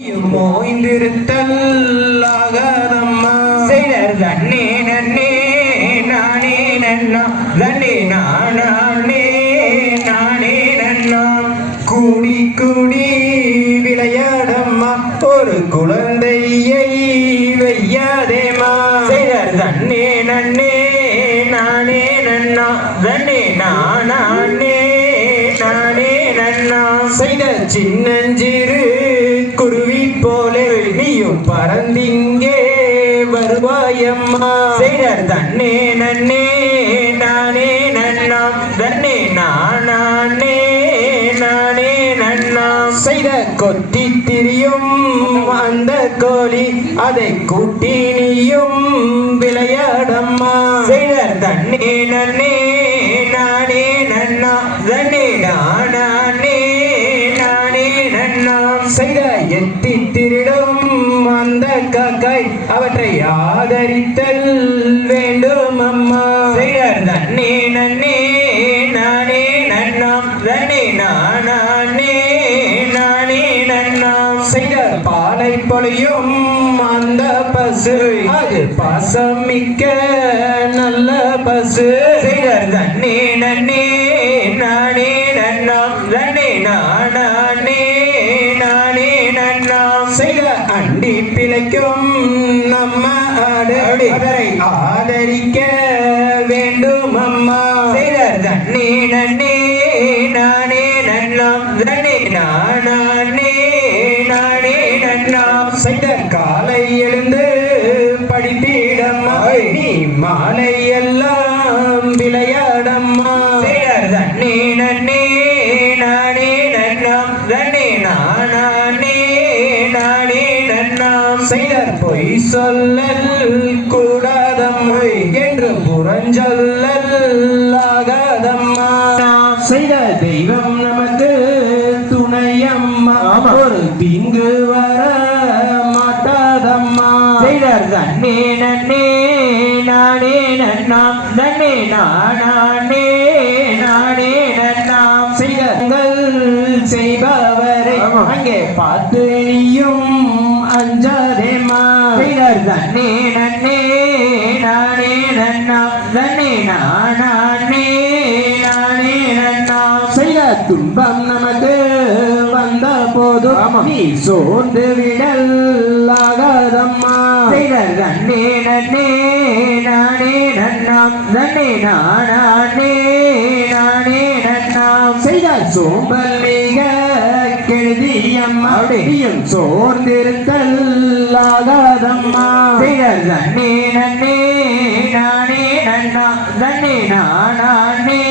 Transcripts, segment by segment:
மோய்ந்திருத்தல்லாகாதம்மா செய்தர் தன்னே நன்னே நானே நன்னா. தன்னே நானே நானே நன்னா. கூடி கூடி விளையாடம்மா. ஒரு குழந்தையை வையாதேமா செய்தர் தன்னே நன்னே நானே நன்னா. தன்னே நானே நானே நன்னா. செய்த சின்னஞ்சிறு பறந்திங்கே வருவாயம்மா. செய்தர். தன்னே நன்னே நானே நன்னா. தன்னே நானே நானே நன்னா. செய்த கொத்தி திரியும் அந்த கோழி. அதை கூட்டி நீயும் விளையாடம்மா செய்த எத்தி திருடும் அந்த காக்காய் அவற்றை ஆதரித்தல் வேண்டும் அம்மா. செய்தர் தன்னே நன்னே நானே நன்னாம். தன்னே நானே நானே நன்னாம். செய்த பாலை பொழியும் அந்த பசு. அது பாசமிக்க நல்ல பசு. செய்தர் தன்னே நன்னே நானே நன்னாம். தன்னே நானே ஆடு அதனை ஆதரிக்க வேண்டும் அம்மா செய்தர் தன்னே நன்னே நானே நன்னா தன்னே நானே நானே நன்னா செய்த. காலை எழுந்து படித்திடம்மா. நீ மாலை நன்னா செய்தர் பொய் சொல்லல் கூடாதம்மா என்று புறஞ்சொல்லல் ஆகாதம்மா செய்த தெய்வம் நமக்கு துணையம்மா. ஒரு தீங்கு வர மாட்டாதம்மா. செய்தர் தன்னே நன்னே நானே நன்னா. தன்னே நானே நானே நன்னா. செய்தங்கள் செய்பவரை. அங்கே பார்த்து தன்னே நன்னே நானே நன்னா தன்னே நானே நானே நன்னா செய்த துன்பம் நமக்கு வந்த ஆமா. நீ சோர்ந்து விடல் ஆகாதம்மா செய்தர் தன்னே நன்னே நானே நன்னா தன்னே நானே நானே நன்னா செய்த சோம்பல் மிக கெழுதியம்மா அப்படி. நீயும் சோர்ந்திருத்தல் ஆகாதம்மா செய்தர் தன்னே நன்னே நானே நன்னா. தன்னே நானே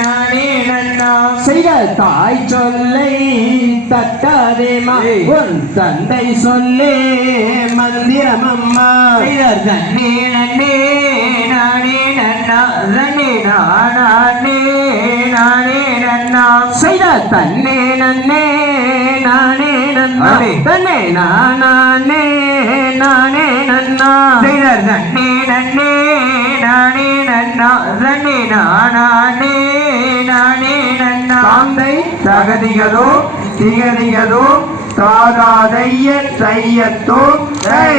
நானே நன்னா. செய்த தாய் சொல்லை தட்டாதேமா. உன் தந்தை சொல்லே மந்திரம் அம்மா செய்தர். தன்னே நன்னே தன்னே நன்னே நானே நன்னா. தன்னே நானே நானே நன்னா. தன்னே நன்னே நானே நன்னா. தன்னே நானே நானே நன்னா. தாந்தை தகதிகளோ திகதிகளோ தாகாதைய தையத்தோ தை